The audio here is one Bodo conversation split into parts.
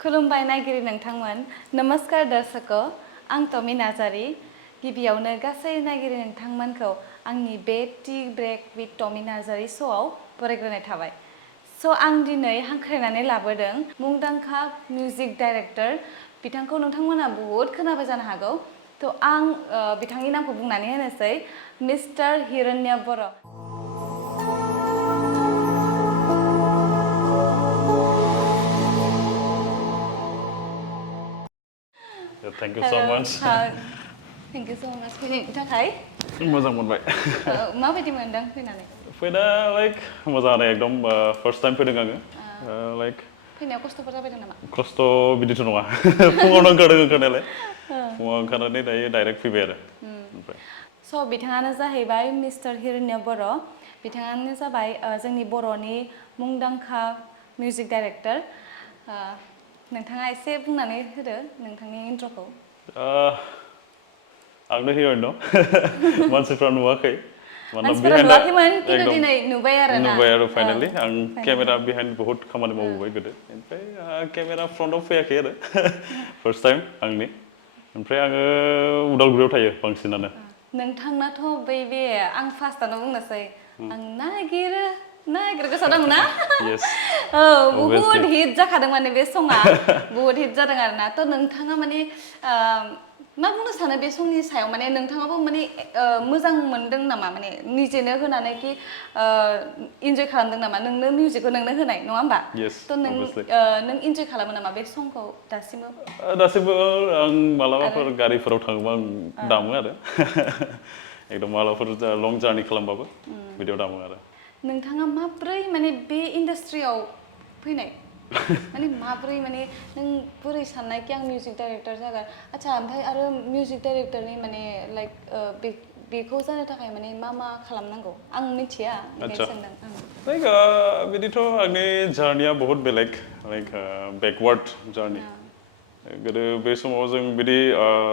खुलुमबाय नायगिरि नोंथांमोन नमस्कार दर्शको आं टमी नार्जारी गिबियावनो गासै नायगिरि नोंथांमोनखौ आंनि बे tea break with Tommy Narzary श'आव बरायग्रोनाय थाबाय आं दिनै हांख्रायनानै लाबोदों मुंदांखा मिउजिक डाइरेक्टर बिथांखौ नोंथांमोना बहुद खोनाबाय जानो हागौ आं बिथांनि नामखौ बुंनानै होनोसै मिस्टार हिरण्य बर' Thank you so much. Thank you so much फैनायनि थाखाय मोजां मोनबाय माबायदि मोनदों फैनानै फैना मोजाङानो एकदम फार्स्ट टाइम फैदों आङो फैनायाव खस्थ'फोर जाबायदों नामा खस्थ' बिदिथ' नङा फुङावनो ओंखारदों ओंखारनायालाय फुङाव ओंखारनानै दायो डाइरेक्ट फैबाय आरो ओमफ्राय बिथाङानो जाहैबाय मिस्टार हिरण्य बर' बिथाङानो जाबाय जोंनि बर'नि मुंदांखा मिउजिक डाइरेक्टर नोंथाङा एसे बुंनानै होदो नोंथांनि इन्ट्र'खौ आंनो हिरण्य मानसिफ्रा नुवाखै मानसिफोरा नुवाखैमोन खिन्थु दिनै नुबाय आरो फाइनालि आं केमेरा बिहाइन्ड बहुत खामानि मावबोबाय गोदो ओमफ्राय केमेरा फ्रन्टआव फैयाखै आरो फार्स्ट टाइम आंनि ओमफ्राय आङो उदालगुरियाव थायो बांसिनानो नोंथांनाथ' बे आं फार्स्टआवनो बुंनोसै आं नागिरो गोसोआव दं ना बहुत हिट जाखादों माने बे सङा बहुत हिट जादों आरोना नोंथाङा माने मा बुंनो सानो बे संनि सायाव माने नोंथाङाबो माने मोजां मोनदों नामा माने निजेनो होनानै कि इन्जय खालामदों नामा नोंनो मिउजिकखौ नोंनो होनाय नङा होमबा नों इन्जय खालामो नामा बे संखौ दासिमबो आं मालाबाफोर गारिफोराव थाङोबा आं दामो आरो एकदम मालाबाफोर लं जार्नि खालामबाबो बिदियाव दामो आरो नोंथाङा माब्रै माने बे इन्डास्ट्रियाव फैनाय माने माब्रै माने नों बोरै साननाय कि आं मिउजिक डाइरेक्टर जागोन आच्छा ओमफ्राय आरो मिउजिक डाइरेक्टरनि माने लाइक बेखौ जानो थाखाय माने मा खालामनांगौ आं मिथिया सोंदों बिदिथ' आंनि जार्निया बहुत बेलेग बेकवार्ड जार्नि गोदो बे समाव जों बिदि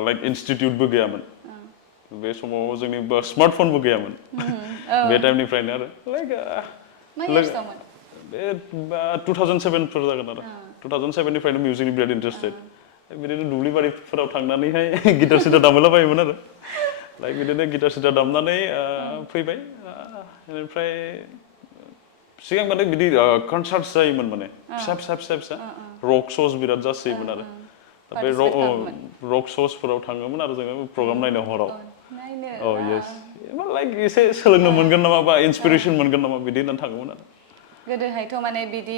लाइक इनस्टिटिउटबो गैयामोन बे समाव जोंनि स्मार्टफनबो गैयामोन बे टाइमनिफ्रायनो आरो बे 2007फोर जागोन आरो 2007निफ्रायनो मिउजिकनि बिराद इन्टारेस्टेड बिदिनो दुब्लि बारिफोराव थांनानैहाय गिटार सिटार दामलाबायोमोन आरो बिदिनो गिटार सिटार दामनानै फैबाय बेनिफ्राय सिगां माने बिदि कनसार्ट जायोमोन माने फिसा रक श'स बिराद जासोयोमोन आरो बे रक श'सफोराव थाङोमोन आरो जोङो प्रग्राम नायनो हराव लाइक एसे सोलोंनो मोनगोन नामा बा इन्सपिरेसन मोनगोन नामा बिदि होननानै थाङोमोन आरो गोदोहायथ' माने बिदि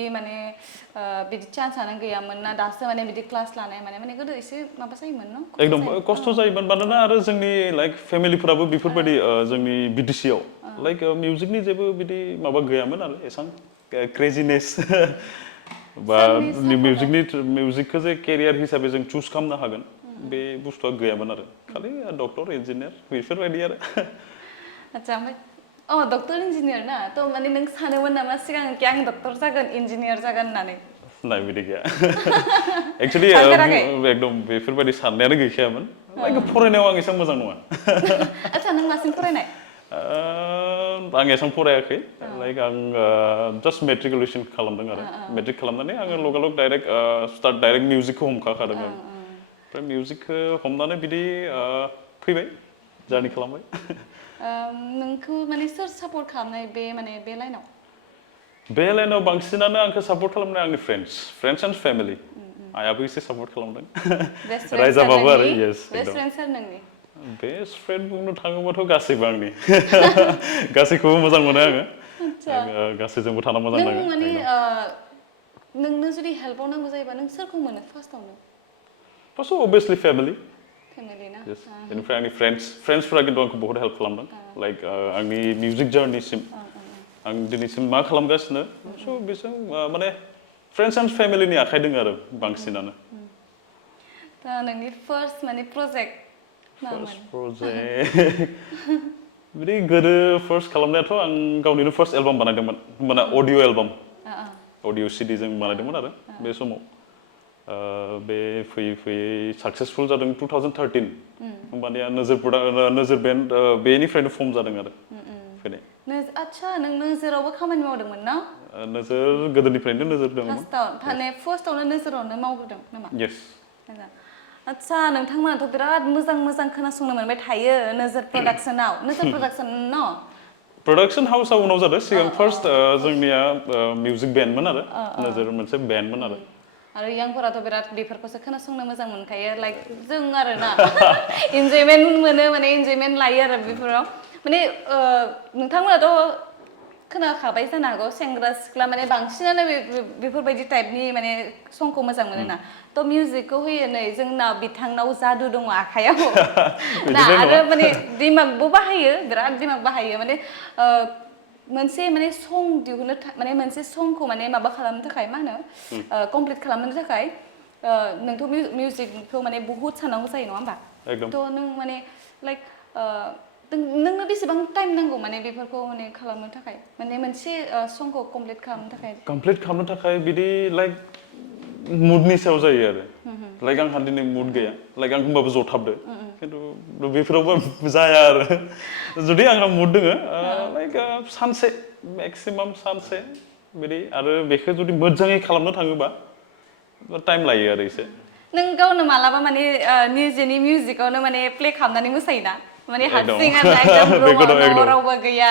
चान्सआनो गैयामोन ना दासो माने बिदि क्लास लानाय माने गोदो एसे माबा जायोमोन न एकदम खस्थ' जायोमोन मानोना आरो जोंनि लाइक फेमिलिफोराबो बेफोरबायदि जोंनि बिटिसियाव लाइक मिउजिकनि जेबो बिदि माबा गैयामोन आरो एसां क्रेजिनेस बा मिउजिकखौ जे केरियार हिसाबै जों चुज खालामनो हागोन बे बुस्थुआ गैयामोन आरो खालि डक्टर इन्जिनियार बेफोरबायदि आरो आच्छा ओमफ्राय डक्टर इन्जिनियार ना माने नों सानोमोन नामा सिगां कि आं डक्टर जागोन इन्जिनियार जागोन होननानै नाय बिदि गैया एक्चुअलि एकदम बेफोरबायदि साननायानो गैखायामोन फरायनायाव आं एसेबां मोजां नङा आच्छा नों मासिम फरायनाय आं एसेबां फरायाखै लाइक आं जास्ट मेट्रिकुलेसन खालामदों आरो मेट्रिक खालामनानै आङो लगालग डाइरेक्ट मिउजिकखौ हमखाखादों आं ओमफ्राय मिउजिकखौ हमनानै बिदि फैबाय जार्नि खालामबाय नोंखौ माने सोर सापर्ट खालामनाय बे लाइनाव बे लाइनाव बांसिनानो आंखौ सापर्ट खालामनाय आंनि फ्रेन्ड्स एन्ड फेमिलि आइयाबो एसे सापर्ट खालामदों रायजाबाबो आरो बेस्ट फ्रेन्ड बुंनो थाङोबाथ' गासैबो आंनि गासैखौबो मोजां मोनो आङो गासैजोंबो थाना मोजां नाङो नोंनो जुदि हेल्पआव नांगौ जायोबा नों सोरखौ मोनो फार्स्टआव अभियासलि फेमिलि बेनिफ्राय आंनि फ्रेन्ड्सफोरा खिन्थु आंखौ बहुत हेल्प खालामदों लाइक आंनि मिउजिक जार्निसिम आं दिनैसिम मा खालामगासिनो बिसोर माने फ्रेन्ड्स एन्ड फेमिलिनि आखाइ दङ आरो बांसिनानो नोंनि फार्स्ट माने प्रजेक्ट बिदि गोदो फार्स्ट खालामनायाथ' आं गावनिनो फार्स्ट एलबाम बानायदोंमोन होमबाना अडिअ' एलबाम अडिअ' सिडि जों बानायदोंमोन आरो बे समाव बे फैयै साक्सेसफुल जादों 2013 होमबानिया नोजोर बेन्ड बेनिफ्रायनो फर्म जादों आरो फैनाय आच्छा नों नोजोरावबो खामानि मावदोंमोन ना नोजोर गोदोनिफ्रायनो नोजोर दङमोन फार्स्टआवनो नोजोरावनो मावग्रोदों नामा? येस आदसा नोंथांमोनाथ' बिराद मोजां खोनासंनो मोनबाय थायो नोजोर प्रडाक्सनाव न प्रडाक्सन हाउसआ उनाव जादों सिगां फार्स्ट जोंनिया मिउजिक बेन्डमोन आरो नोजोर मोनसे बेन्डमोन आरो यांफोराथ' बिराद बेफोरखौसो खोनासंनो मोजां मोनखायो लाइक जों आरोना इन्जयमेन्ट मोनो माने इन्जयमेन्ट लायो आरो बेफोराव माने नोंथांमोनाथ' खोनाखाबाय जानो हागौ सेंग्रा सिख्ला माने बांसिनानो बेफोरबायदि टाइपनि माने संखौ मोजां मोनो ना थ' मिउजिकखौ होयो नै जोंनाव बिथांनाव जादु दङ आखायाव ना आरो माने दिमागबो बाहायो बिराद दिमाग बाहायो माने मोनसे माने सं दिहुननो माने मोनसे संखौ माने माबा खालामनो थाखाय मा होनो कमप्लिट खालामनो थाखाय नोंथ' मिउजिकखौ माने बुहुत साननांगौ जायो नङा होमबा थ' नों माने लाइक नोंनो बेसेबां टाइम नांगौ माने बेफोरखौ माने खालामनो थाखाय माने मोनसे संखौ कमप्लिट खालामनो थाखाय बिदि लाइक मुडनि सायाव जायो आरो लाइक आंहा दिनै मुड गैया लाइक आं होमबाबो जथाबदो खिन्थु बेफोरावबो जाया आरो जुदि आंहा मुड दोङो लाइक सानसे मेक्सिमाम सानसे बिदि आरो बेखौ जुदि मोजाङै खालामनो थाङोबा टाइम लायो आरो एसे नों गावनो मालाबा माने निजेनि मिउजिकआवनो माने प्ले खालामनानै मोसायोना माने हारसिं एकदम रावबो गैया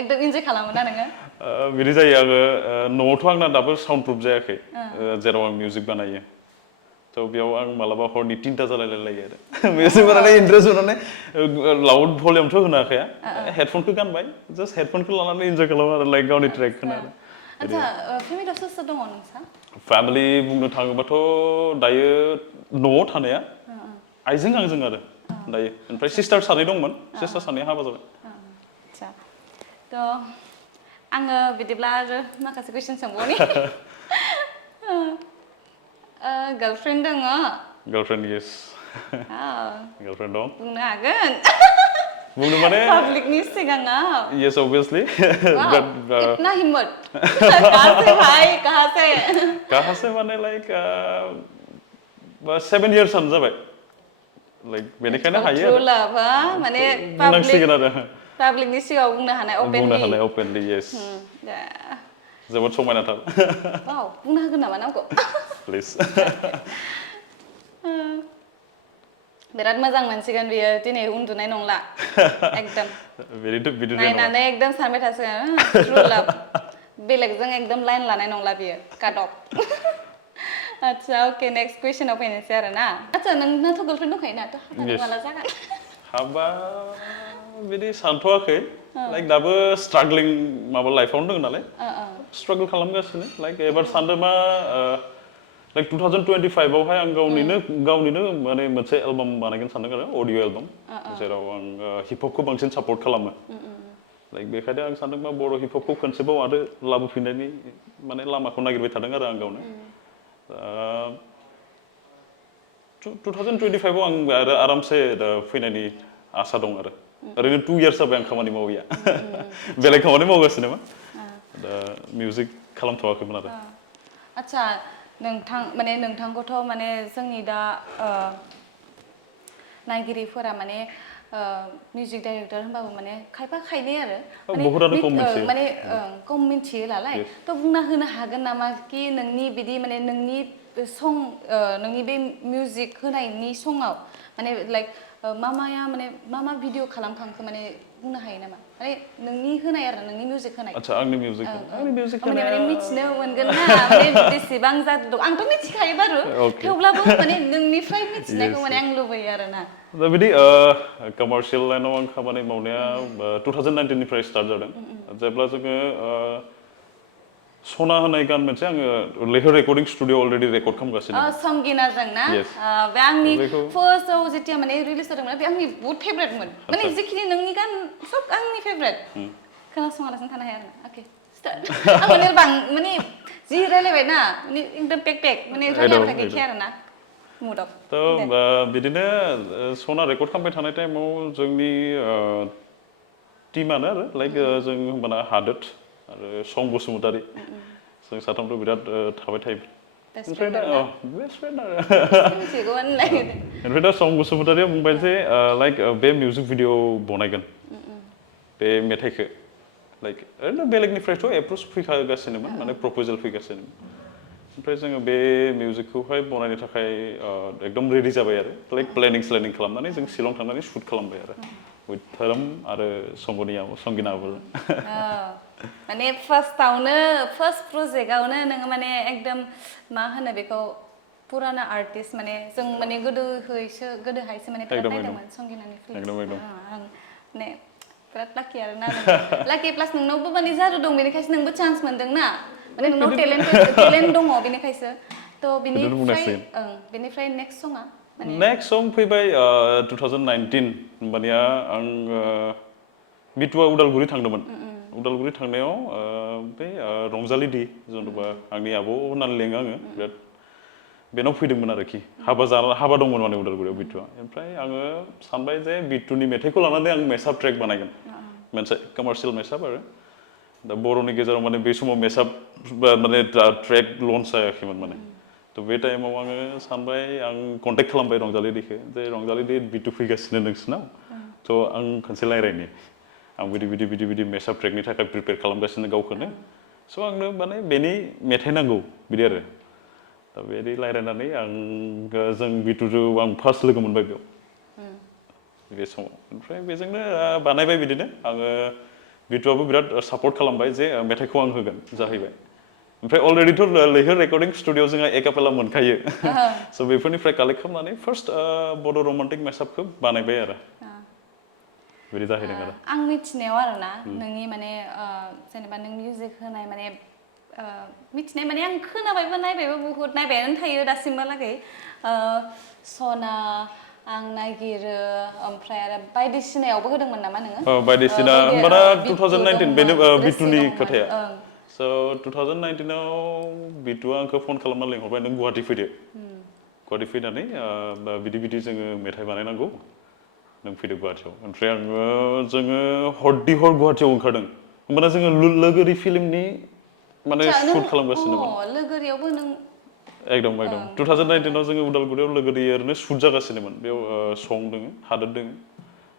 एकदम इन्जय खालामो ना नोङो बिदि जायो आङो न'आवथ' आंना दाबो साउन्ड प्रुफ जायाखै जेराव आं मिउजिक बानायो थ' बेयाव आं मालाबा हरनि 3टा जालायलायो आरो मिउजिक बानायनाय इन्ट्रेस्ट होनानै लाउड भलिउमथ' होनो हाखाया हेडफनखौ गानबाय जास्ट हेडफनखौ लानानै इन्जय खालामो आरो लाइक गावनि ट्रेकखौ आरो आচ্ছা फेमिलियाव सोर सोर दङ नोंसा फेमिलि बुंनो थाङोबाथ' दायो न'आव थानाया आइजों आंजों आरो दायो ओमफ्राय सिस्टार सानै दंमोन सिस्टार सानैया हाबा जाबाय आচ্ছা थ' आङो बिदिब्ला आरो माखासे कुइसन सोंबावनि गार्लफ्रेन्ड दङ गार्लफ्रेन्ड येस गार्लफ्रेन्ड दं बुंनो हागोन बुंनो माने पब्लिकनि सिगाङाव येस ऑब्वियसली इतना हिम्मत कहाँ से माने लाइक 7 इयर्सआनो जाबाय लाइक बेनिखायनो हायो आरो माने पाब्लिकनि सिगाङाव बुंनो हानाय अपेनलि येस जोबोद समायनाथार वाव बुंनो हागोन नामा नामखौ प्लिज बिराद मोजां मोनसिगोन बियो दिनै उन्दुनाय नंला एकदम नायनानै एकदम सानबाय थासिगोन ट्रु लाभ बेलेगजों एकदम लाइन लानाय नंला बियो काट अफ आচ্ছা अके नेक्स्ट कुइसनाव फैनोसै आरो ना आচ্ছা नोंनाथ' गार्लफ्रेन्ड दंखायो ना थ' हाबा माला जागोन हाबा बिदि सानथ'वाखै लाइक दाबो स्ट्रागलिं माबा लाइफआवनो दङ नालाय स्ट्रागल खालामगासिनो लाइक एबार सानदों मा लाइक 2025आवहाय आं गावनिनो माने मोनसे एलबाम बानायगोन सानदों आरो अडिअ एलबाम जेराव आं हिप हपखौ बांसिन सापर्ट खालामो लाइक बेखायनो आं सानदों मा बर' हिप हपखौ खनसेबाव आरो लाबोफिननायनि माने लामाखौ नागिरबाय थादों आरो आं गावनो 2025आव आं आरो आरामसे फैनायनि आसा दं आरो ओरैनो 2 इयार्स जाबाय आं खामानि मावैया बेलेग खामानि मावगासिनो दा मिउजिक खालामथ'वाखैमोन आरो आচ্ছা नोंथांखौथ' माने जोंनि दा नायगिरिफोरा माने मिउजिक डाइरेक्टर होनबाबो माने खायफा खायनै आरो माने खम मिथियो नालाय थ' बुंना होनो हागोन नामा कि नोंनि बिदि माने नोंनि सं नोंनि बे मिउजिक होनायनि सङाव माने लाइक मा भिडिअ खालामखांखो माने बुंनो हायो नामा माने नोंनि होनाय आरो नोंनि मिउजिक होनाय आচ্ছা आंनि मिउजिक माने मिथिनो मोनगोन ना माने बेसेबां जादु दं आंथ' मिथिखायो बारु थेवब्लाबो माने नोंनिफ्राय मिथिनायखौ माने आं लुबैयो आरो ना दा बिदि कमार्शियेल लाइनाव आं खामानि मावनाया 2019निफ्राय स्टार्ट जादों जेब्ला जोङो सना होनाय गान मोनसे आङो लेहार रेकर्डिं स्टुडिअ अलरेडि रेकर्ड खालामगासिनो संगिनाजों ना बे आंनि फार्स्टआव जेथिया माने रिलिज जादोंमोन बे आंनि बहुत फेभरेटमोन माने जिखिनि नोंनि गान सब आंनि फेभरेट खोनासङालासिनो थानो हाया आरो ना अके स्टार्ट आं माने जि रायलायबाय ना माने एकदम पेक माने रायलायबाय गैखाया आरो ना मुडआव थ' बिदिनो सना रेकर्ड खालामबाय थानाय टाइमाव जोंनि टिमानो आरो लाइक जों होमबाना हादोद आरो सं बसुमतारी जों साथामथ' बिराद थाबाय थायो ओमफ्राय दा सं बसुमतारीया बुंबाय जे लाइक बे मिउजिक भिडिअ बनायगोन बे मेथाइखौ लाइक ओरैनो बेलेगनिफ्रायथ' एप्रोच फैखागासिनोमोन माने प्रप'जेल फैगासिनोमोन ओमफ्राय जोङो बे मिउजिकखौहाय बनायनो थाखाय एकदम रेडि जाबाय आरो लाइक प्लेनिं खालामनानै जों शिलं थांनानै शुट खालामबाय आरो उइथ धोरोम आरो संगिनाबो माने फार्स्ट प्रजेक्टआवनो नोङो माने एकदम मा होनो बेखौ पुराना आर्टिस्ट माने जों माने गोदोहायसो माने बिराद नायदोंमोन संगिनानि फिल्म माने बिराद लाखि आरोना लाखि प्लास नोंनावबो माने जादु दं बेनिखायसो नोंबो चान्स मोनदोंना माने नोंनाव टेलेन्ट दङ बेनिखायसो थ' बेनिफ्राय नेक्स्ट सङा नेक्स्ट सं फैबाय 2019 होमबानिया आं बिटुआ उदालगुरि थांदोंमोन उदालगुरि थांनायाव बे रंजालि दि जेनेबा आंनि आब' होननानै लेङो आङो बिराद बेनाव फैदोंमोन आरोखि हाबा दंमोन माने उदालगुरियाव बिटुआ ओमफ्राय आङो सानबाय जे बिटुनि मेथाइखौ लानानै आं मेसाप ट्रेक बानायगोन मोनसे कमार्शियेल मेसाप आरो दा बर'नि गेजेराव माने बे समाव मेसाप माने ट्रेक लन्च जायाखैमोन माने थ' बे टाइमाव आङो सानबाय आं कन्टेक्ट खालामबाय रंजालि दैखौ जे रंजालि दै बिटु फैगासिनो नोंसिनाव थ' आं खनसे रायज्लायनि आं बिदि मेसाप ट्रेकनि थाखाय प्रिपेयार खालामगासिनो गावखौनो स' आंनो माने बेनि मेथाइ नांगौ बिदि आरो दा बिदि रायज्लायनानै जों बिटुजों आं फार्स्ट लोगो मोनबाय बेयाव बे समाव ओमफ्राय बेजोंनो बानायबाय बिदिनो आङो बिटुआबो बिराद सापर्ट खालामबाय जे मेथाइखौ आं होगोन जाहैबाय ओमफ्राय अलरेडिथ' लैहोर रेकर्डिं स्टुडिअ'आव जोंहा एकापेला मोनखायो स' बेफोरनिफ्राय कालेक्ट खालामनानै फार्स्ट बड' रमान्टिक मेसापखौ बानायबाय आरो बिदि जाहैदों आरो आं मिथिनायाव आरोना नोंनि माने जेनेबा नों मिउजिक होनाय माने मिथिनाय माने आं खोनाबायबो नायबायबो बुहुत नायबायानो थायो दासिमहालागै सना आं नागिरो ओमफ्राय आरो बायदिसिनायावबो होदोंमोन नामा नोङो बायदिसिना होमबाना 2019 बेनो बिटुनि खोथाया स' 2019आव बिटुआ आंखौ फन खालामना लिंहरबाय नों गुवाहाटि फैदो गुवाहाटि फैनानै बिदि जोङो मेथाइ बानायनांगौ नों फैदो गुवाहाटियाव ओमफ्राय जोङो हर गुवाहाटियाव ओंखारदों होमबाना जोङो लोगोरि फिल्मनि माने शुट खालामगासिनोमोन लोगोरियावबो नों एकदम 2019आव जोङो उदालगुरियाव लोगोरि ओरैनो शुट जागासिनोमोन बेयाव सं दोङो हादोर दोङो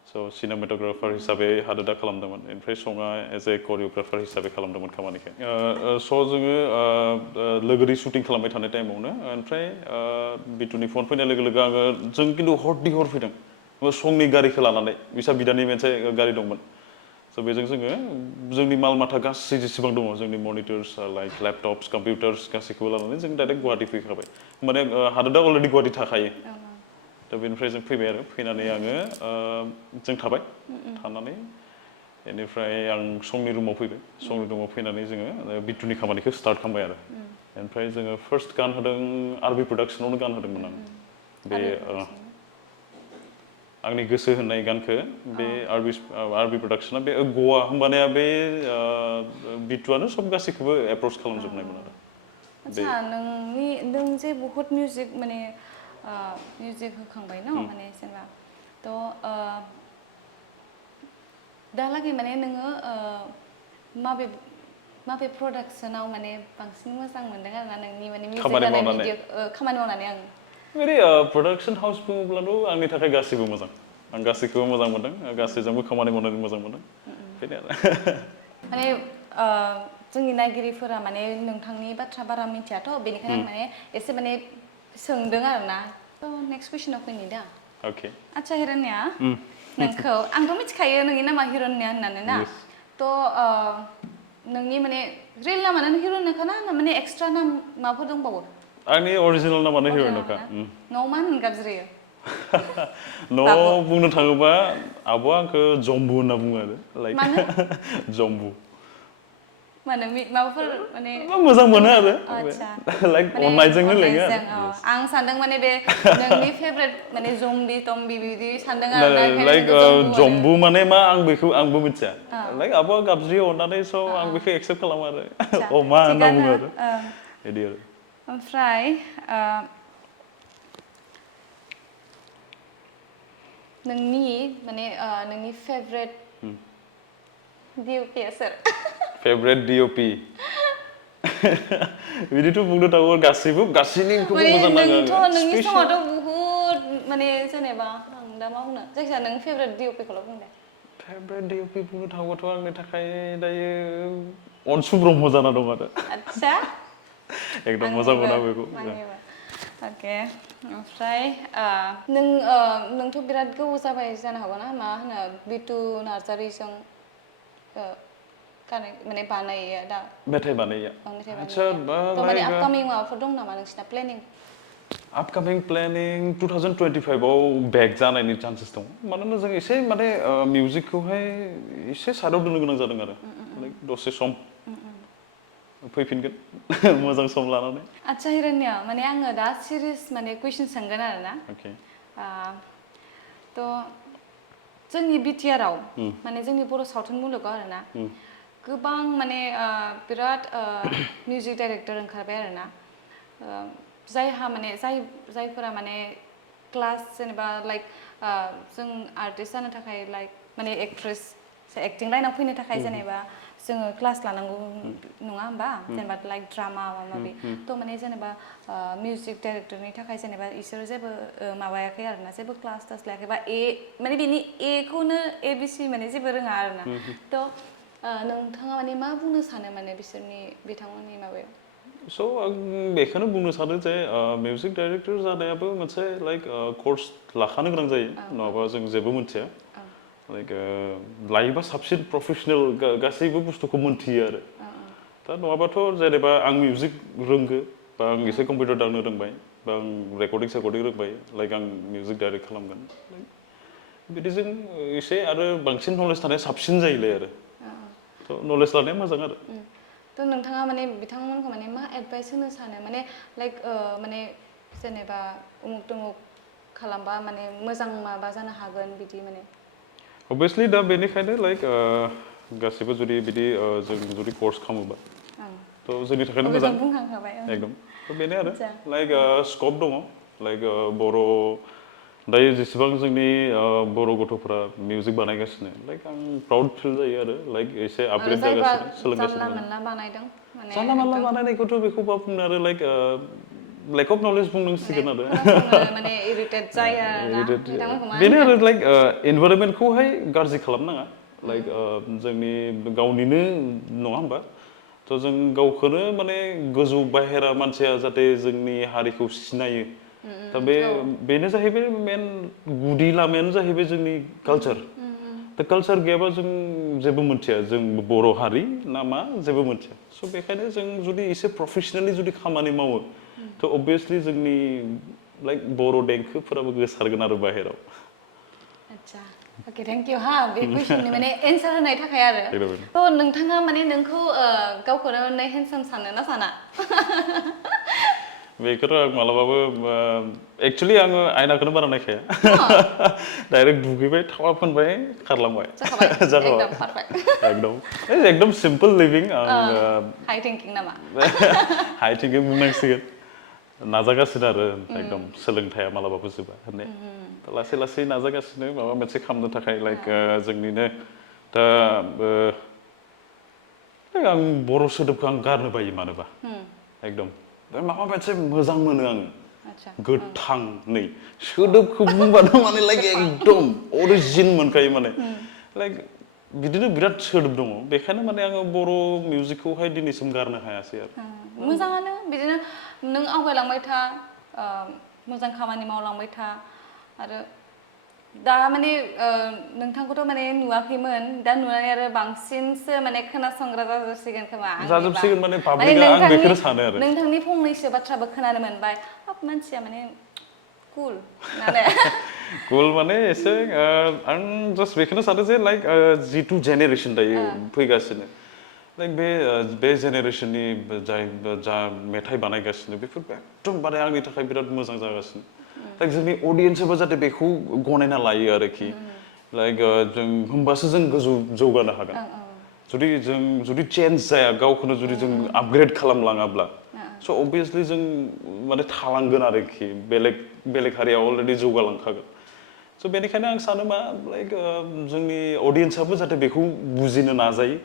स' सिनेमेट'ग्राफार हिसाबै हादोरा खालामदोंमोन ओमफ्राय सङा एज ए करिय'ग्राफार हिसाबै खालामदोंमोन खामानिखौ स' जोङो लोगोरि शुटिं खालामबाय थानाय टाइमावनो ओमफ्राय बिटुनि फन फैनाय लोगो लोगो आङो जों खिन्थु हर फैदों संनि गारिखौ लानानै बिसा बिदानि मोनसे गारि दंमोन स' बेजों जोङो जोंनि माल माथा गासै जेसेबां दङ जोंनि मनिटर्स लाइक लेपटप्स कम्पिउटार्स गासैखौबो लानानै जों डाइरेक्ट गुवाहाटि फैखाबाय माने हादोरा अलरेडि गुवाहाटि थाखायो दा बेनिफ्राय जों फैबाय आरो फैनानै आङो जों थाबाय थानानै बेनिफ्राय आं संनि रुमाव फैबाय संनि रुमाव फैनानै जोङो बिटुनि खामानिखौ स्टार्ट खालामबाय आरो ओमफ्राय जोङो फार्स्ट गान होदों आरबि प्रडाक्सनावनो गान होदोंमोन आं बे आंनि गोसो होननाय गानखौ बे आरबि प्रडाक्सना बे गवा होमबानिया बे बिटुआनो सब गासैखौबो एप्रच खालामजोबनायमोन आरो आच्छा नों जे बहुत मिउजिक माने मिउजिक होखांबाय न माने जेनेबा थ' दालागै माने नोङो माबे प्रडाक्सनाव माने बांसिन मोजां मोनदों आरोना नोंनि माने मिउजिक होनाय भिडिअ खामानि मावनानै आं ओरै प्रडाक्सन हाउस बुङोब्लाथ' आंनि थाखाय गासैबो मोजां आं गासैखौबो मोजां मोनदों गासैजोंबो खामानि मावनानै मोजां मोनदों बेनो आरो माने जोंनि नायगिरिफोरा माने नोंथांनि बाथ्रा बारा मिथियाथ' बेनिखायनो आं माने एसे माने सोंदों आरोना थ' नेक्स्ट कुइसनाव फैनि दा अके आच्छा हिरण्या नोंखौ आंथ' मिथिखायो नोंनि नामा हिरण्या होननानै ना थ' नोंनि माने रियेल नामानो हिरण्यखा ना माने एक्सट्रा नाम माबाफोर दंबावो आंनि अरिजिनेल नामानो हिरण्यखा न'आव मा होनना गाबज्रियो न'आव बुंनो थाङोबा आब'आ आंखौ जम्बु होनना बुङो आरो लाइक जम्बु माने माबाफोर माने मोजां मोनो आरो आच्छा लाइक अननायजोंनो लेङो आं सानदों माने बे नोंनि फेभरेट माने जम्बि टम्बि बिदि सानदों आरोना लाइक जम्बु माने मा आं बेखौ आंबो मिथिया लाइक आब'आ गाबज्रियो अननानै स' आं बेखौ एक्सेप्ट खालामो आरो मा होनना बुङो आरो बिदि आरो ओमफ्राय नोंनि माने नोंनि फेभरेट डिअपिआ सोर फेभरेट डिअपि बिदिथ' बुंनो थाङोबा गासैनिखौबो मोजां नाङो नोंनि समावथ' बुहुत माने जेनेबा आं दा मा बुंनो जायखिजाया नों फेभरेट डिअपिखौल' बुं दे फेभरेट डिअपि बुंनो थाङोबाथ' आंनि थाखाय दायो अनसु ब्रह्म जाना दं आरो आतसा एकदम मोजां मोना बेखौ अके ओमफ्राय नोंथ' बिराद गोबाव जाबाय जानो हागौ ना मा होनो बिटु नार्जारिजों माने बानायो दा मेथाइ बानायो आदसा थ' माने आपकामिं माबाफोर दं नामा नोंसिना प्लेनिं आपकामिं प्लेनिं 2025 आव बेक जानायनि चान्सेस दं मानोना जों एसे माने मिउजिकखौहाय एसे साइडआव दोननो गोनां जादों आरो दसे सम फैफिनगोन मोजां सम लानानै आदसा हिरण्य माने आङो दा सिरियास माने कुइसन सोंगोन आरो ना थ' जोंनि बिटिआराव माने जोंनि बर' सावथुन मुलुगाव आरो ना गोबां माने बिराद मिउजिक डाइरेक्टर ओंखारबाय आरो ना जायहा माने जायफोरा माने क्लास जेनेबा लाइक जों आर्टिस्ट जानो थाखाय लाइक माने एक्ट्रेस एक्टिं लाइनाव फैनो थाखाय जेनेबा जोङो क्लास लानांगौ नङा होमबा जेनेबा लाइक ड्रामा माबा माबि थ' माने जेनेबा मिउजिक डाइरेक्टरनि थाखाय जेनेबा इसोरो जेबो माबायाखै आरोना जेबो क्लास टास लायाखै बा माने बिनि खौनो ABC माने जेबो रोङा आरोना थ' नोंथाङा माने मा बुंनो सानो माने बिथांमोननि माबायाव स' आं बेखौनो बुंनो सानो जे मिउजिक डाइरेक्टर जानायाबो मोनसे लाइक कर्स लाखानो गोनां जायो नङाबा जों जेबो मिथिया लाइक लायोबा साबसिन प्रफेसनेल गासैबो बुस्थुखौ मोनथियो आरो दा नङाबाथ' जेनेबा आं मिउजिक रोंगो बा आं एसे कम्पिउटार दांनो रोंबाय बा आं रेकर्डिं रोंबाय लाइक आं मिउजिक डाइरेक्ट खालामगोन बिदिजों एसे आरो बांसिन नलेज थानाया साबसिन जायोलाय आरो थ' नलेज लानाया मोजां आरो थ' नोंथाङा माने बिथांमोनखौ माने मा एडभाइस होनो सानो माने लाइक माने जेनेबा उमुक तुमुक खालामबा माने मोजां माबा जानो हागोन बिदि माने अभियासलि दा बेनिखायनो लाइक गासिबो जुदि बिदि जों जुदि कर्स खालामोबा थ' जोंनि थाखायनो मोजां एकदम थ' बेनो आरो लाइक स्कप दङ लाइक बर' दायो जेसेबां जोंनि बर' गथ'फोरा मिउजिक बानायगासिनो लाइक आं प्राउड फिल जायो आरो लाइक एसे आपग्रेड जागासिनो सोलोंगासिनो जानला मानला बानायनायखौथ' बेखौ मा बुंनो आरो लाइक लेक अफ नलेज बुंनांसिगोन आरो माने इरिटेट जायो आरोना बेनो आरो लाइक एनभायरनमेन्टखौहाय गाज्रि खालामनाङा लाइक जोंनि गावनिनो नङा होमबा थ' जों गावखौनो माने गोजौ बाहेरा मानसिया जाहाथे जोंनि हारिखौ सिनायो दा बेनो जाहैबाय मेन गुदि लामायानो जाहैबाय जोंनि कालचार दा कालचार गैयाबा जों जेबो मोनथिया जों बर' हारि ना मा जेबो मोनथिया स' बेखायनो जों जुदि एसे प्रफेसनेलि जुदि खामानि मावो थ' अभियासलि जोंनि लाइक बर' देंखोफोराबो गोसारगोन आरो बाहेराव आतसा अके थेंक इउ हा बे कुइसननि माने एन्सार होनायनि थाखाय आरो थ' नोंथाङा माने नोंखौ गावखौनो हेन्डसाम सानो ना साना बेखौथ' आं मालाबाबो एक्सुवेलि आङो आयनाखौनो बारा नायखाया डाइरेक्ट दुगैबाय थावा फोनबाय खारलांबाय एकदम सिम्पोल लिभिं आं हाइ थिंकिं नामा हाइ थिंकिं बुंनांसिगोन नाजागासिनो आरो एकदम सोलोंथाइया मालाबाबो जोबा होननाय लासै लासै नाजागासिनो माबा मोनसे खालामनो थाखाय लाइक जोंनिनो दा आं बर' सोदोबखौ आं गारनो बायो मानोबा एकदम माबा मोनसे मोजां मोनो आङो गोथां नै सोदोबखौ बुंबानो माने लाइक एकदम अरिजिन मोनखायो माने लाइक बिदिनो बिराद सोदोब दङ बेखायनो माने आङो बर' मिउजिकखौहाय दिनैसिम गारनो हायासै आरो मोजाङानो बिदिनो नों आवगायलांबाय था मोजां खामानि मावलांबाय था आरो दा माने नोंथांखौथ' माने नुवाखैमोन दा नुनानै आरो बांसिनसो माने खोनासंग्रा जाजोबसिगोन खोमा जाजोबसिगोन माने पाब्लिकआ आं बेखौनो सानो आरो नोंथांनि फंनैसो बाथ्राबो खोनानो मोनबाय हाब मानसिया माने कुल माने कुल माने एसे आं जास्ट बेखौनो सानो जे लाइक जिटु जेनेरेसन दायो फैगासिनो लाइक बे जेनेरेसननि जा मेथाइ बानायगासिनो बेफोर एकदमबारे आंनि थाखाय बिराद मोजां जागासिनो लाइक जोंनि अडियन्सआबो जाहाथे बेखौ गनायना लायो आरोखि लाइक जों होमबासो जों गोजौ जौगानो हागोन जुदि चेन्ज जाया गावखौनो जुदि जों आपग्रेड खालामलाङाब्ला स' अभियासलि जों माने थालांगोन आरोखि बेलेग हारिया अलरेडि जौगालांखागोन स' बेनिखायनो आं सानो मा लाइक जोंनि अडियन्सआबो जाहाथे बेखौ बुजिनो नाजायो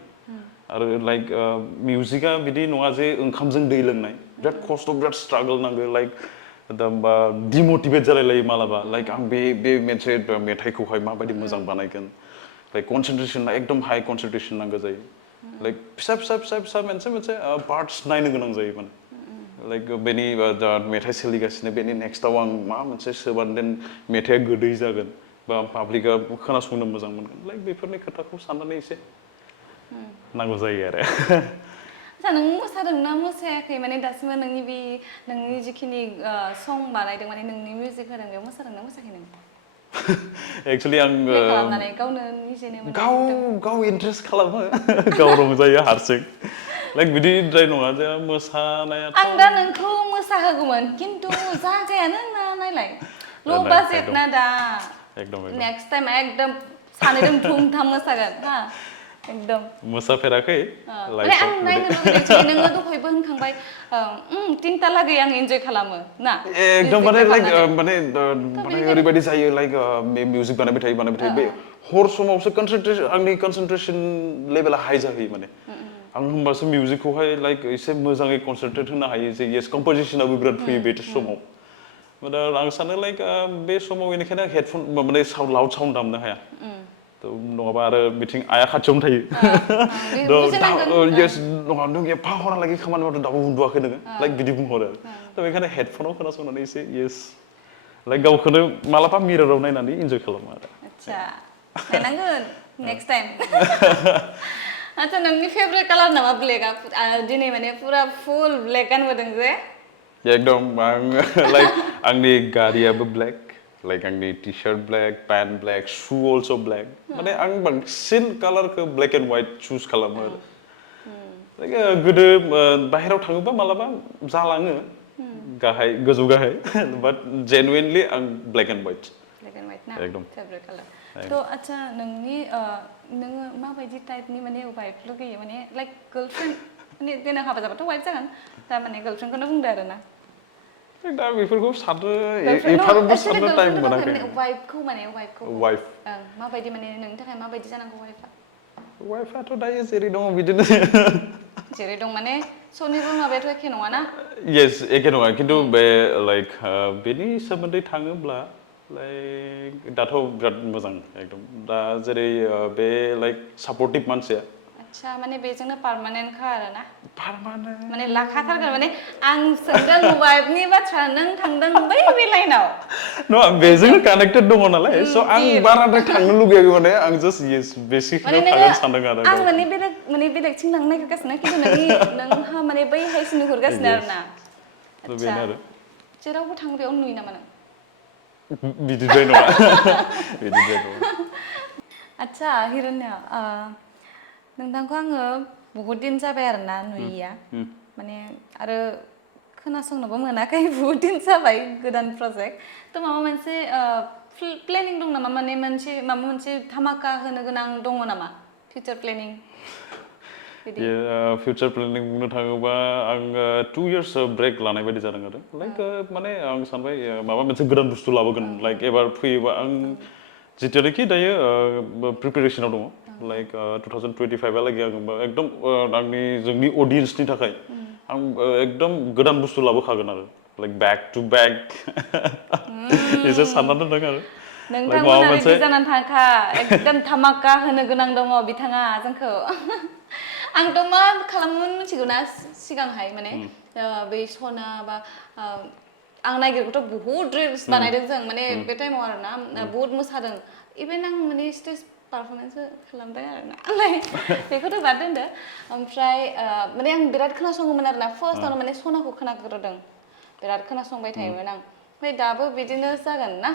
आरो लाइक मिउजिकआ बिदि नङा जे ओंखामजों दै लोंनाय बिराद खस्थ' बिराद स्ट्रागल नांगौ लाइक दा डिमटिभेट जालायलायो मालाबा लाइक आं बे मोनसे मेथाइखौहाय माबायदि मोजां बानायगोन लाइक कनसेन्ट्रेसना एकदम हाई कनसेन्ट्रेसन नांगौ जायो लाइक फिसा फिसा फिसा फिसा मोनसे पार्ट्स नायनो गोनां जायो माने लाइक बेनि मेथाइ सोलिगासिनो बेनि नेक्स्टआव आं माबा मोनसे सोबानो देन मेथाइआ गोदै जागोन बा पाब्लिकआ खोनासंनो मोजां मोनगोन लाइक बेफोरनि खोथाखौ साननानै एसे नांगौ जायो आरो आच्छा नों मोसादोंना मोसायाखै माने दासिमबो नोंनि जिखिनि सं बानायदों माने नोंनि मिउजिक होदों बेयाव मोसादोंना मोसायाखै नों एक्चुअलि आं प्ले खालामनानै गावनो निजेनो माने गाव इन्ट्रेस्ट खालामो गाव रंजायो हारसिं लाइक बिदिद्राय नङा जे मोसानायाथ' आं दा नोंखौ मोसाहोगौमोन खिन्थु जागायानो ना नायलाय ल' बाजेट ना दा एकदम नेक्स्ट टाइम एकदम सानैजों धुमधाम मोसागोन हा एकदम मोसाफेराखै माने आं नायनो लुगैदों नोङो दहायबो होनखांबाय 3ता लागै आं एन्जय खालामो ना एकदम माने लाइक माने ओरैबायदि जायो लाइक मिउजिक बानायबाय थायो बे हर समावसो आंनि कनसेन्ट्रेसन लेभेला हाई जाहैयो माने आं होमबासो मिउजिकखौहाय लाइक एसे मोजाङै कनसेन्ट्रेट होनो हायो जे येस कम्प'जिसनाबो बिराद फैयो बे समाव दा आं सानो लाइक बे समाव बेनिखायनो हेडफन माने लाउड साउन्ड दामनो हाया नङाबा आरो बिथिं आइया खाथियावनो थायो येस नङा नों एफा हरालागै खामानि मावदों दाबो उन्दुवाखै नोङो लाइक बिदि बुंहरो दा बेखायनो हेडफनाव खोनासंनानै एसे येस लाइक गावखौनो मालाबा मिरराव नायनानै इन्जय खालामो आरो आच्छा नायनांगोन नेक्स्ट टाइम आच्छा नोंनि फेभरेट कालार नामा ब्लेकआ दिनै माने पुरा फुल ब्लेक गानबोदों जे एकदम आं लाइक आंनि गारियाबो ब्लेक लाइक आंनि T shirt black pant black shoe also black माने आं बांसिन कालारखौ ब्लेक एन्ड व्हाइट चुज खालामो आरो लाइक गोदो बाहेराव थाङोबा मालाबा जालाङो गोजौ गाहाय बाट जेनुइनलि आं ब्लेक एन्ड व्हाइट ना फेभरेट कालार थ' आच्छा नोङो माबायदि टाइपनि माने वाइफ लुगैयो माने लाइक गार्लफ्रेन्ड माने देनां हाबा जाबाथ' वाइफ जागोन दा माने गार्लफ्रेन्डखौनो बुंदो आरो ना दा बेफोरखौ साननो एफाराबबो साननो टाइम मोनाखै वाइफखौ वाइफ माबायदि माने नोंनि थाखाय माबायदि जानांगौ वाइफआथ' दायो जेरै दङ बिदिनो जेरै दं माने सबनिबो माबायाथ' एखे नङा ना येस एखे नङा खिन्थु बे लाइक बेनि सोमोन्दै थाङोब्ला लाइक दाथ' बिराद मोजां एकदम दा जेरै बे लाइक सापर्टिभ मानसिया आच्छा माने बेजोंनो पार्मानेन्टखा आरोना पार्मानेन्ट माने लाखाथारगोन माने आं सोंदों वाइफनि बाथ्रा नों थांदों बै लाइनाव नङा बेजोंनो कानेक्टेड दङ नालाय स' आं बाराद्राय थांनो लुगैयाखै माने आं जास्ट येस बेसिकलियाव थागोन सानदों आरो आं माने बेलेगथिं थांनो नागिरगासिनो खिन्थु नोंहा माने बैहायसो नुहुरगासिनो आरोना आच्छा जेरावबो थाङो बेयाव नुयो नामा नों बिदिद्राय नङा आच्छा हिरण्या नोंथांखौ आङो बहुत दिन जाबाय आरोना नुयिया माने आरो खोनासंनोबो मोनाखै बहुत दिन जाबाय गोदान प्रजेक्ट थ' माबा मोनसे प्लेनिं दं नामा माने माबा मोनसे धामाका होनो गोनां दङ नामा फिउचार प्लेनिं फिउचार प्लेनिं बुंनो थाङोबा आं 2 years ब्रेक लानाय बायदि जादों आरो लाइक माने आं सानबाय माबा मोनसे गोदान बुस्थु लाबोगोन लाइक एबार फैयोबा आं जितियानोखि दायो प्रिपेरेसनाव दङ लाइक 2025 लागै आं एकदम आंनि जोंनि अडियन्सनि थाखाय आं एकदम गोदान बुस्थु लाबोखागोन आरो लाइक बेक टु बेक एसे सानना दोनदों आरो नोंथांमोना रेडि जानानै थाखा एकदम धामाका होनो गोनां दङ बिथाङा जोंखौ आंथ' मा खालामोमोन मिथिगौ ना सिगांहाय माने बै सना बा आं नायगिरखौथ' बहुत रिल्स बानायदों जों माने बे टाइमाव आरोना बहुत मोसादों इभेन आं माने स्टेज पारफरमेन्सबो खालामबाय आरोना बेखौथ' बाद दोनदो ओमफ्राय माने आं बिराद खोनासङोमोन आरोना फार्स्टआवनो माने सनाखौ खोनाग्रोदों बिराद खोनासंबाय थायोमोन आं ओमफ्राय दाबो बिदिनो जागोन ना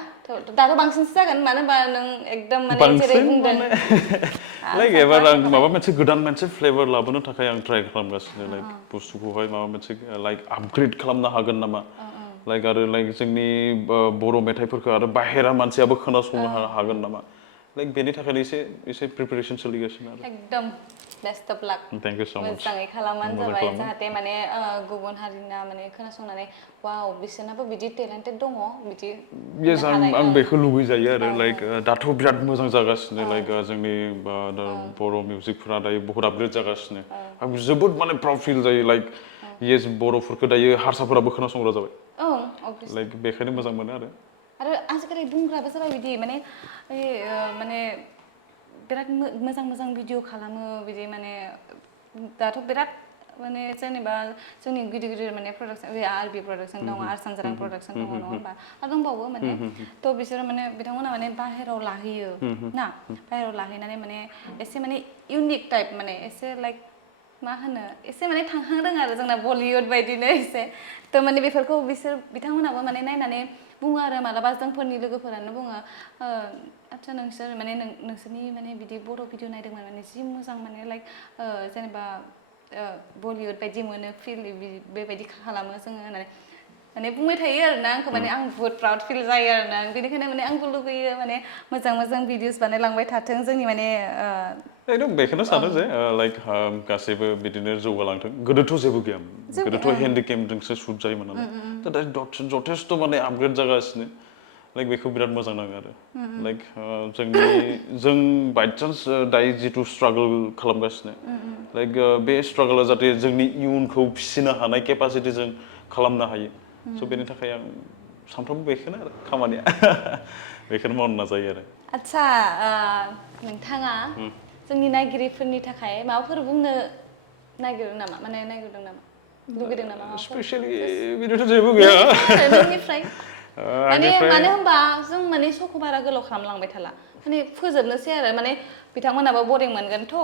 दाथ' बांसिनसो जागोन मानो होनबा नों एकदम माने जेरै बुंदों लाइक एबार आं माबा मोनसे गोदान मोनसे फ्लेभार लाबोनो थाखाय आं ट्राइ खालामगासिनो लाइक बुस्थुखौहाय माबा मोनसे लाइक आपग्रेड खालामनो हागोन नामा लाइक आरो लाइक जोंनि बर' मेथाइफोरखौ आरो बाहेरा मानसियाबो खोनासंनो हागोन नामा लाइक बेनि थाखायनो एसे प्रिपेरेसन सोलिगासिनो आरो एकदम best of luck thank you so' much मोजाङै खालामबानो जाबाय जाहाथे माने गुबुन हारिना माने खोनासंनानै वाव बिसोरनाबो बिदि टेलेन्टेड दङ बिदि येस आं बेखौ लुगैजायो आरो लाइक दाथ' बिराद मोजां जागासिनो लाइक जोंनि बर' मिउजिकफोरा दायो बहुत आपग्रेड जागासिनो आं जोबोद माने प्राउड फिल जायो लाइक येस बर'फोरखौ दायो हारसाफोराबो खोनासंग्रा जाबाय लाइक बेखायनो मोजां मोनो आरो आजिखालि बुंग्राबो जाबाय बिदि माने माने बिराद मोजां भिडिअ खालामो बिदि माने दाथ' बिराद माने जेनेबा जोंनि गिदिर माने प्रडाक्सन आरबि प्रडाक्सन दङ आर सानजारां प्रडाक्सन दङ नङा होमबा आरो दंबावो माने थ' बिसोरो माने बिथांमोना माने बाहेराव लाहैयो ना बाहेराव लाहैनानै माने एसे माने इउनिक टाइप माने एसे लाइक मा होनो एसे माने थांहांदों आरो जोंना बलिउड बायदिनो एसे थ' माने बेफोरखौ बिथांमोनाबो माने नायनानै बुङो आरो मालाबा जोंफोरनि लोगोफोरानो बुङो आदसा नोंसोर माने नोंसोरनि माने बिदि बर' भिडिअ नायदोंमोन माने जि मोजां माने लाइक जेनेबा बलिउड बायदि मोनो फिल बेबायदि खालामो जोङो होननानै माने बुंबाय थायो आरोना आंखौ माने आं बुहुत प्राउड फिल जायो आरोना बेनिखायनो माने आंबो लुगैयो माने मोजां भिडिअस बानायलांबाय थाथों जोंनि माने एकदम बेखौनो सानो जे लाइक गासैबो बिदिनो जौगालांथों गोदोथ' जेबो गैयामोन गोदोथ' हेन्डिकेमजोंसो शुट जायोमोन नालाय दा जथेस्थ' माने आपग्रेड जागासिनो लाइक बेखौ बिराद मोजां नाङो आरो लाइक जों बाइचान्स दायो जिथु स्ट्रागल खालामगासिनो लाइक बे स्ट्रागला जाहाथे जोंनि इयुनखौ फिसिनो हानाय केपासिटि जों खालामनो हायो स' बेनि थाखाय आं सानफ्रोमबो बेखौनो आरो खामानिया बेखौनो मावनो नाजायो आरो आदसा नोंथाङा जोंनि नायगिरिफोरनि थाखाय माबाफोर बुंनो नागिरदों नामा लुगैदों नामा स्पेशली बिदिथ' जेबो गैया नोंनिफ्राय माने मानो होनबा जों माने श'खौ बारा गोलाव खालामलांबाय थाला माने फोजोबनोसै आरो माने बिथांमोनाबो बरिं मोनगोनथ'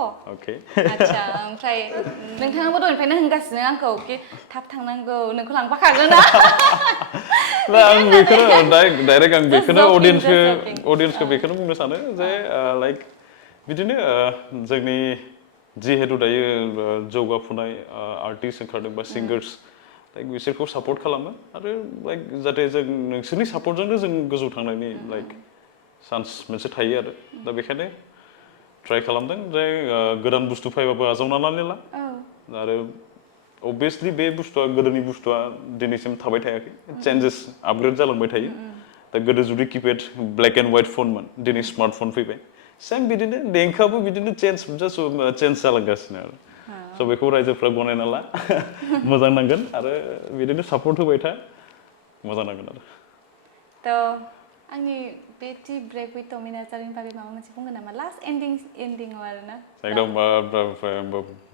आदसा ओमफ्राय नोंथाङाबो दहायनिफ्रायनो होनगासिनो आंखौ कि थाब थांनांगौ नोंखौ लांफाखागोन ना आं बेखौनो डाइरेक्ट आं बेखौनो अडियन्सखौ बेखौनो बुंनो सानो जे लाइक बिदिनो जोंनि जिहेतु दायो जौगाफुनाय आर्टिस्ट ओंखारदों बा सिंगार्स लाइक बिसोरखौ सापर्ट खालामो आरो लाइक जाहाथे जों नोंसोरनि सापर्टजोंनो जों गोजौ थांनायनि लाइक चान्स मोनसे थायो आरो दा बेखायनो ट्राइ खालामदों जे गोदान बुस्थु फैबाबो आजावना लानो ला आरो अबभियासलि बे बुस्थुआ गोदोनि बुस्थुआ दिनैसिम थाबाय थायाखै चेन्जेस आपग्रेड जालांबाय थायो दा गोदो जुदि किपेड ब्लेक एन्ड व्हाइट फनमोन दिनै स्मार्टफन फैबाय सेम बिदिनो देंखोआबो बिदिनो चेन्ज जालांगासिनो आरो स' बेखौ रायजोफ्रा गनायना ला मोजां नांगोन आरो बिदिनो सापर्ट होबाय था मोजां नांगोन आरो थ' आंनि बे टि ब्रेक विथ टमि नार्जारिनि बागै माबा मोनसे बुंगोन नामा लास्ट एन्डिंआव आरोना एकदम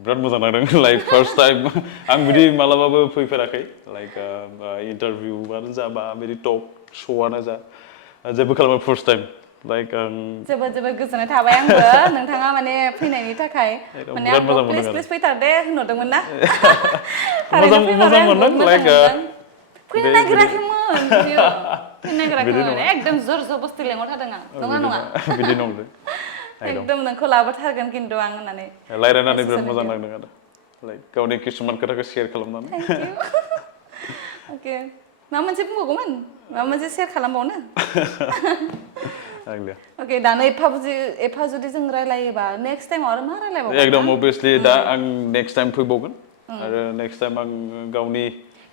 बिराद मोजां नांदों लाइक फार्स्ट टाइम आं बिदि मालाबाबो फैफेराखै लाइक इन्टारभिउआनो जा बा बिदि टक श'आनो जा जेबो खालामा फार्स्ट टाइम लाइक जोबोद गोजोननाय थाबाय आंबो नोंथाङा माने फैनायनि थाखाय माने आंखौ प्लिज फैथार दे होनहरदोंमोन ना थारैनो फैमारबाय आं बहुद मोजां मोनदों फैनो नागिराखैमोन एकदम जोर जबस्थि लेंहरथारदों आं नङा बिदि नंदों एकदम नोंखौ लाबोथारगोन खिन्थु आं होननानै रायज्लायनानै बिराद मोजां नांदों आरो लाइक गावनि किसुमान खोथाखौ शेयार खालामनानै अके माबा मोनसे बुंबावगौमोन माबा मोनसे शेयार खालामबावनो अके दानो एफा जुदि जों रायलायोबा नेक्स्ट टाइमाव आरो मा रायलायबावगोन एकदम अबभियासलि दा आं नेक्स्ट टाइम फैबावगोन आरो नेक्स्ट टाइम आं गावनि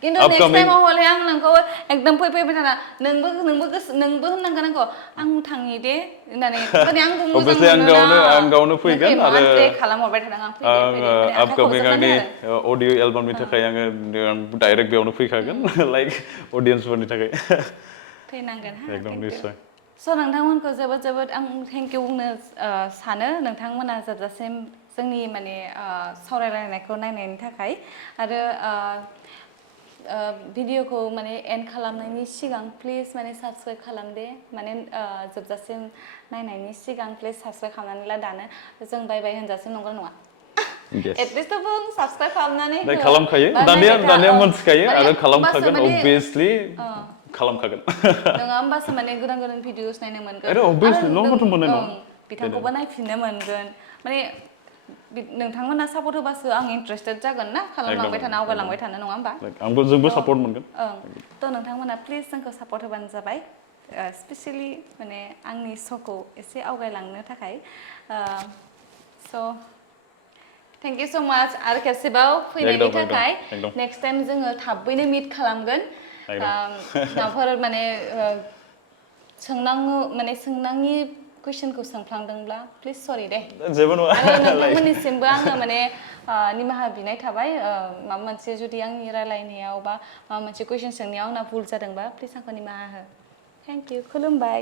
खिन्थु नेक्स्ट टाइमाव हले आं नोंखौ एकदम फैबाय थाना नोंबो होननांगोन आंखौ आं थाङि दे होननानै माने आंबो मोजां मोनो आं गावनो फैगोन आरो खालामहरबाय थादों आं फैदे आपकामिं आंनि अडिअ' एलबामनि थाखाय आङो डाइरेक्ट बेयावनो फैखागोन लाइक अडियन्सफोरनि थाखाय फैनांगोन हा एकदम निस्सय स' नोंथांमोनखौ जोबोद आं थेंक इउ बुंनो सानो नोंथांमोना जोबजासिम जोंनि माने सावरायलायनायखौ नायनायनि थाखाय आरो भिडिअखौ माने एन्ड खालामनायनि सिगां प्लिज माने साबस्क्राइब खालामदे माने जोबजासिम नायनायनि सिगां प्लिज साबस्क्राइब खालामनानै ला दानो जों बाय होनजासिम नंगौ नङा एटलिस्ट बुं साबस्क्राइब खालामनानै हो खालामखायो दानिया मोनथिखायो आरो खालामखागोन अबभियासलि खालामखागोन नङा होमबासो माने गोदान भिडिअस नायनो मोनगोन आरो बिथांखौबो नायफिननो मोनगोन माने नोंथांमोना सापर्ट होबासो आं इन्टारेस्टेड जागोन ना खालामलांबाय थानो आवगायलांबाय थानो नङा होमबा जोंबो सापर्ट मोनगोन थ' नोंथांमोना प्लिज जोंखौ सापर्ट होबानो जाबाय स्पेसियेलि माने आंनि श'खौ एसे आवगायलांनो थाखाय स' थेंक इउ स' माच आरो खेबसेबाव फैनायनि थाखाय नेक्स्ट टाइम जोङो थाबैनो मिट खालामगोन माबाफोर माने सोंनाङि कुइसनखौ सोंफ्लांदोंब्ला प्लिज सरि दे जेबो नङा आरो नोंथांमोननिसिमबो आङो माने निमाहा बिनाय थाबाय माबा मोनसे जुदि आंनि रायलायनायाव बा माबा मोनसे कुइसन सोंनायाव आंना भुल जादोंबा प्लिज आंखौ निमाहा हो थेंक इउ खुलुमबाय